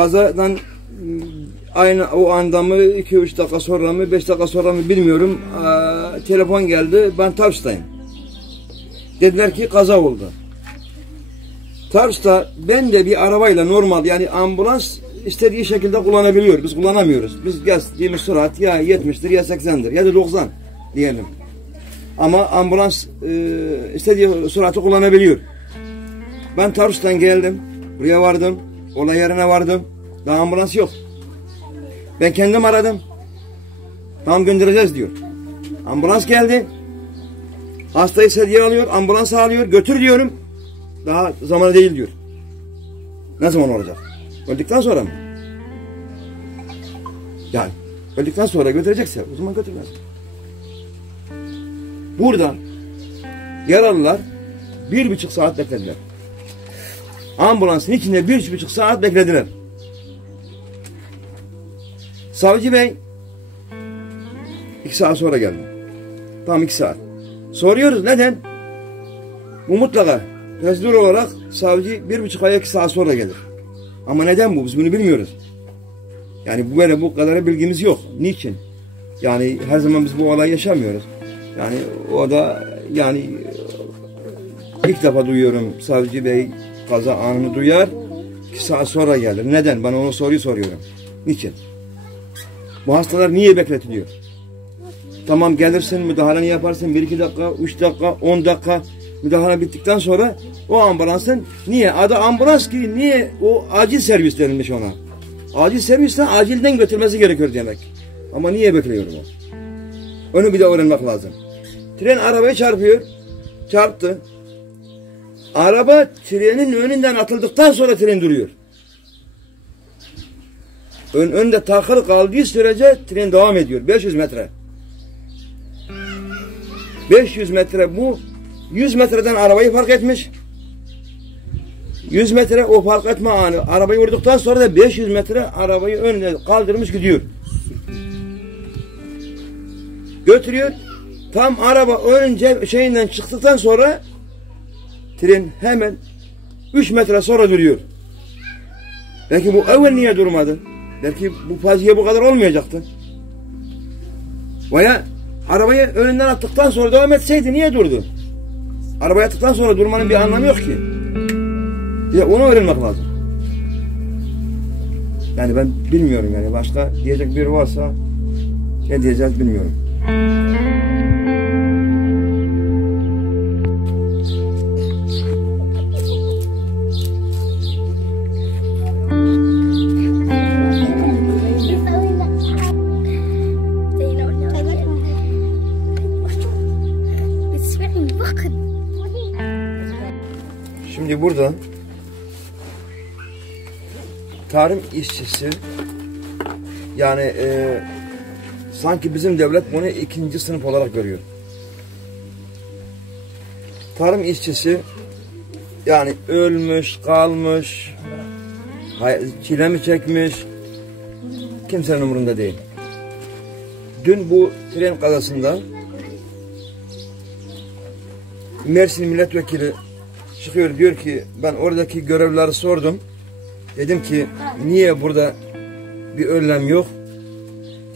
kazadan aynı o anda mı, 2-3 dakika sonra mı, 5 dakika sonra mı bilmiyorum, telefon geldi, ben Tarsus'tayım. Dediler ki kaza oldu. Tarsus'ta ben de bir arabayla normal, yani ambulans istediği şekilde kullanabiliyor. Biz kullanamıyoruz. Biz gezdiğimiz sürat ya 70'tir ya 80'dir ya da 90 diyelim. Ama ambulans istediği süratı kullanabiliyor. Ben Tarsus'tan geldim. Buraya vardım. Olay yerine vardım. Daha ambulans yok. Ben kendim aradım. Tam göndereceğiz diyor. Ambulans geldi. Hastayı sedye alıyor. Ambulans alıyor. Götür diyorum. Daha zamanı değil diyor. Ne zaman olacak? Öldükten sonra mı? Yani öldükten sonra götürecekse o zaman götürmez. Burada yaralılar 1,5 saat beklediler. Ambulansın içinde 1,5 saat beklediler. Savcı Bey 2 saat sonra geldi. Tam 2 saat. Soruyoruz neden? Bu mutlaka prosedür olarak savcı 1,5 ay 2 saat sonra gelir. Ama neden bu? Biz bunu bilmiyoruz. Yani böyle bu kadar bilgimiz yok. Niçin? Yani her zaman biz bu olayı yaşamıyoruz. Yani o da yani ilk defa duyuyorum, savcı bey kaza anını duyar, 2 saat sonra gelir. Neden? Bana onu soruyorum. Niçin? Bu hastalar niye bekletiliyor? Tamam gelirsin, müdahaleni yaparsın, 1-2 dakika, 3 dakika, 10 dakika müdahale bittikten sonra o ambulansın niye? Adı ambulans ki niye o acil servis denilmiş ona? Acil servisten acilden götürmesi gerekiyor demek. Ama niye bekliyor o? Onu bir de öğrenmek lazım. Tren arabayı çarpıyor. Çarptı. Araba trenin önünden atıldıktan sonra tren duruyor. Önde takılı kaldığı sürece tren devam ediyor. 500 metre. 500 metre bu 100 metreden arabayı fark etmiş. 100 metre o fark etme anı. Arabayı vurduktan sonra da 500 metre arabayı önüne kaldırmış gidiyor. Götürüyor. Tam araba önce şeyinden çıktıktan sonra tren hemen 3 metre sonra duruyor. Belki bu evvel niye durmadı? Belki bu facia bu kadar olmayacaktı. Veya arabayı önünden attıktan sonra devam etseydi niye durdu? Arabaya attıktan sonra durmanın bir anlamı yok ki. Ya onu öğrenmek lazım. Yani ben bilmiyorum yani başka diyecek biri varsa ne diyeceğiz bilmiyorum. Şimdi burada tarım işçisi yani sanki bizim devlet bunu 2. sınıf olarak görüyor. Tarım işçisi yani ölmüş, kalmış, çile mi çekmiş kimsenin umurunda değil. Dün bu tren kazasında Mersin milletvekili çıkıyor diyor ki ben oradaki görevlileri sordum. Dedim ki niye burada bir önlem yok?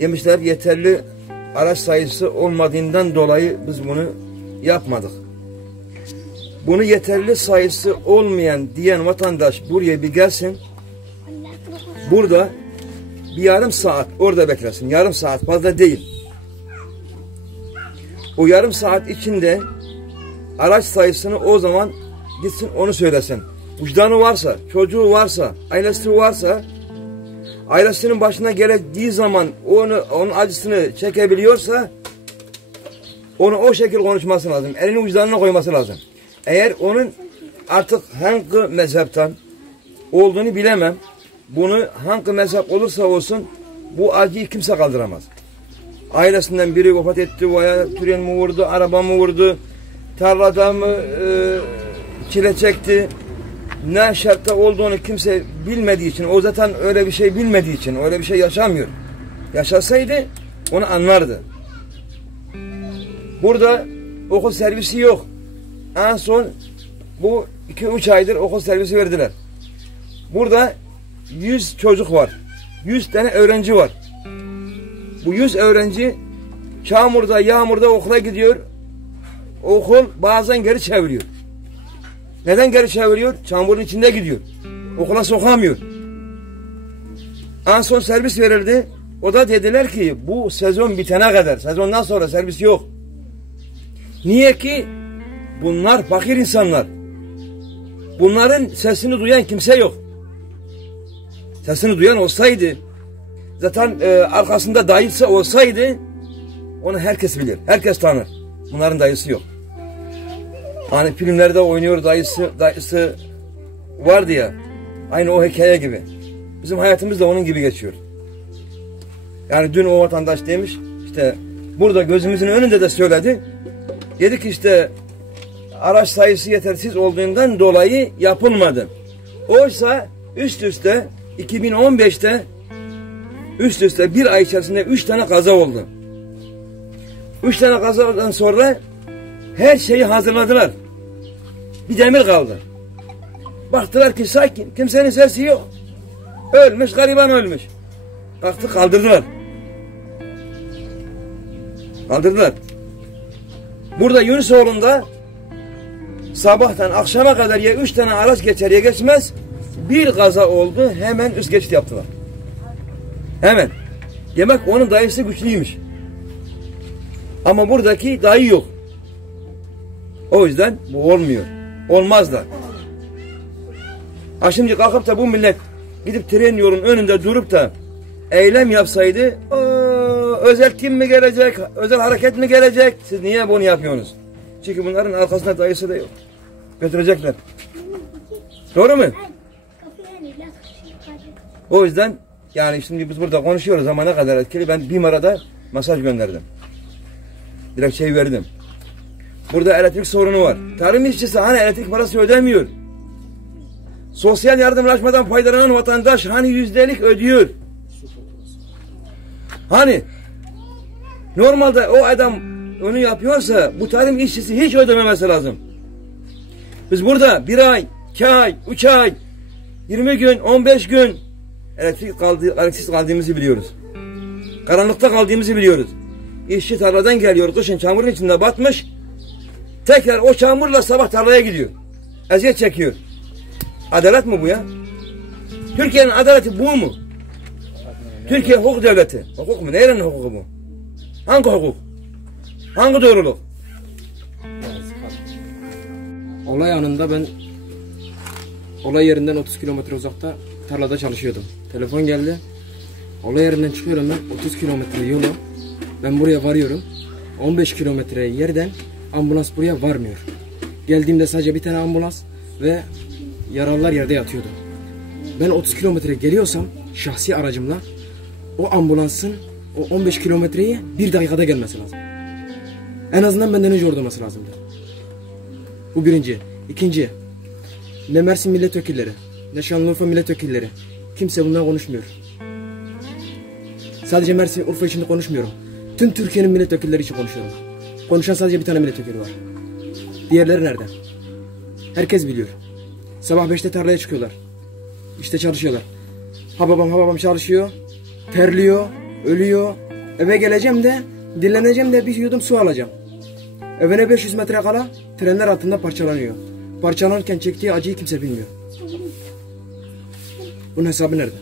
Demişler yeterli araç sayısı olmadığından dolayı biz bunu yapmadık. Bunu yeterli sayısı olmayan diyen vatandaş buraya bir gelsin. Burada bir yarım saat orada beklesin. Yarım saat fazla değil. O yarım saat içinde araç sayısını o zaman gitsin onu söylesin. Vicdanı varsa, çocuğu varsa, ailesi varsa, ailesinin başına geldiği zaman onun acısını çekebiliyorsa onu o şekilde konuşması lazım. Elini vicdanına koyması lazım. Eğer onun artık hangi mezhepten olduğunu bilemem. Bunu hangi mezhep olursa olsun bu acıyı kimse kaldıramaz. Ailesinden biri vefat etti veya tren mi vurdu, araba mı vurdu, tarlada mı çile çekti. Ne şartta olduğunu kimse bilmediği için, o zaten öyle bir şey bilmediği için, öyle bir şey yaşamıyor. Yaşasaydı onu anlardı. Burada okul servisi yok. En son bu 2-3 aydır okul servisi verdiler. Burada 100 çocuk var. 100 tane öğrenci var. Bu 100 öğrenci çamurda, yağmurda okula gidiyor. Okul bazen geri çeviriyor. Neden geri çeviriyor? Çamurun içinde gidiyor. Okula sokamıyor. En son servis verildi. O da dediler ki bu sezon bitene kadar, sezondan sonra servis yok. Niye ki? Bunlar fakir insanlar. Bunların sesini duyan kimse yok. Sesini duyan olsaydı, zaten arkasında dayısı olsaydı, onu herkes bilir, herkes tanır. Bunların dayısı yok. Hani filmlerde oynuyor dayısı vardı ya, aynı o hikaye gibi. Bizim hayatımız da onun gibi geçiyor. Yani dün o vatandaş demiş, işte burada gözümüzün önünde de söyledi. Dedi ki işte araç sayısı yetersiz olduğundan dolayı yapılmadı. Oysa üst üste 2015'te üst üste bir ay içerisinde 3 tane kaza oldu. 3 tane kazadan sonra her şeyi hazırladılar. Bir demir kaldı. Baktılar ki sakin, kimsenin sesi yok. Ölmüş, gariban ölmüş. Kalktı kaldırdılar. Kaldırdılar. Burada Yunusoğlu'nda sabahtan akşama kadar ya 3 tane araç geçer ya geçmez. Bir kaza oldu, hemen üst geçit yaptılar. Hemen. Demek onun dayısı güçlüymüş. Ama buradaki dayı yok. O yüzden bu olmuyor. Olmaz da. Ha şimdi kalkıp da bu millet gidip tren yolun önünde durup da eylem yapsaydı, özel tim mi gelecek, özel hareket mi gelecek? Siz niye bunu yapıyorsunuz? Çünkü bunların arkasında dayısı da yok. Götürecekler. Doğru mu? O yüzden yani şimdi biz burada konuşuyoruz ama ne kadar etkili. Ben BİMAR'a mesaj gönderdim. Dilekçeyi verdim. Burada elektrik sorunu var. Tarım işçisi hani elektrik parası ödemiyor. Sosyal yardımlaşmadan faydalanan vatandaş hani %'lik ödüyor. Hani normalde o adam onu yapıyorsa bu tarım işçisi hiç ödememesi lazım. Biz burada 1 ay, 2 ay, 3 ay, 20 gün, 15 gün elektriksiz kaldığımızı biliyoruz. Karanlıkta kaldığımızı biliyoruz. İşçi tarladan geliyor, kışın çamurun içinde batmış. Tekrar o çamurla sabah tarlaya gidiyor. Eziyet çekiyor. Adalet mi bu ya? Türkiye'nin adaleti bu mu? Türkiye hukuk devleti. Hukuk mu? Nerenin hukuku bu? Hangi hukuk? Hangi doğruluk? Olay anında ben olay yerinden 30 kilometre uzakta tarlada çalışıyordum. Telefon geldi. Olay yerinden çıkıyorum ben 30 kilometre yolu. Ben buraya varıyorum. 15 kilometre yerden ambulans buraya varmıyor. Geldiğimde sadece bir tane ambulans ve yaralılar yerde yatıyordu. Ben 30 kilometre geliyorsam şahsi aracımla o ambulansın o 15 kilometreyi 1 dakikada gelmesi lazım. En azından benden önce orada olması lazımdı. Bu birinci. İkinci, ne Mersin milletvekilleri, ne Şanlıurfa milletvekilleri, kimse bundan konuşmuyor. Sadece Mersin, Urfa için de konuşmuyorum. Tüm Türkiye'nin milletvekilleri için konuşuyorum. Konuşan sadece bir tane milletvekili var. Diğerleri nerede? Herkes biliyor. Sabah 5'te tarlaya çıkıyorlar. İşte çalışıyorlar. Ha babam çalışıyor. Terliyor, ölüyor. Eve geleceğim de, dinleneceğim de bir yudum su alacağım. Evine 500 metre kala trenler altında parçalanıyor. Parçalanırken çektiği acıyı kimse bilmiyor. Bunun hesabı nerede?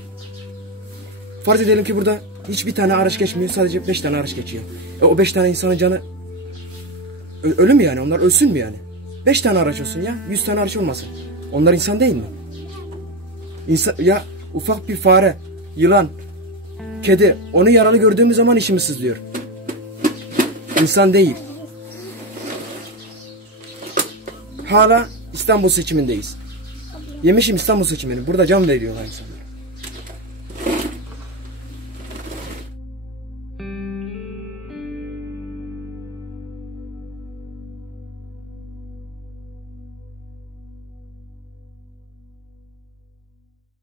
Farz edelim ki burada hiçbir tane araç geçmiyor. Sadece 5 tane araç geçiyor. O 5 tane insanın canı ölü mü yani? Onlar ölsün mü yani? 5 tane araç olsun ya. 100 tane araç olmasın. Onlar insan değil mi? Ya ufak bir fare, yılan, kedi, onu yaralı gördüğümüz zaman işimiz sızlıyor. İnsan değil. Hala İstanbul seçimindeyiz. Yemişim İstanbul seçimini. Burada can veriyorlar insan.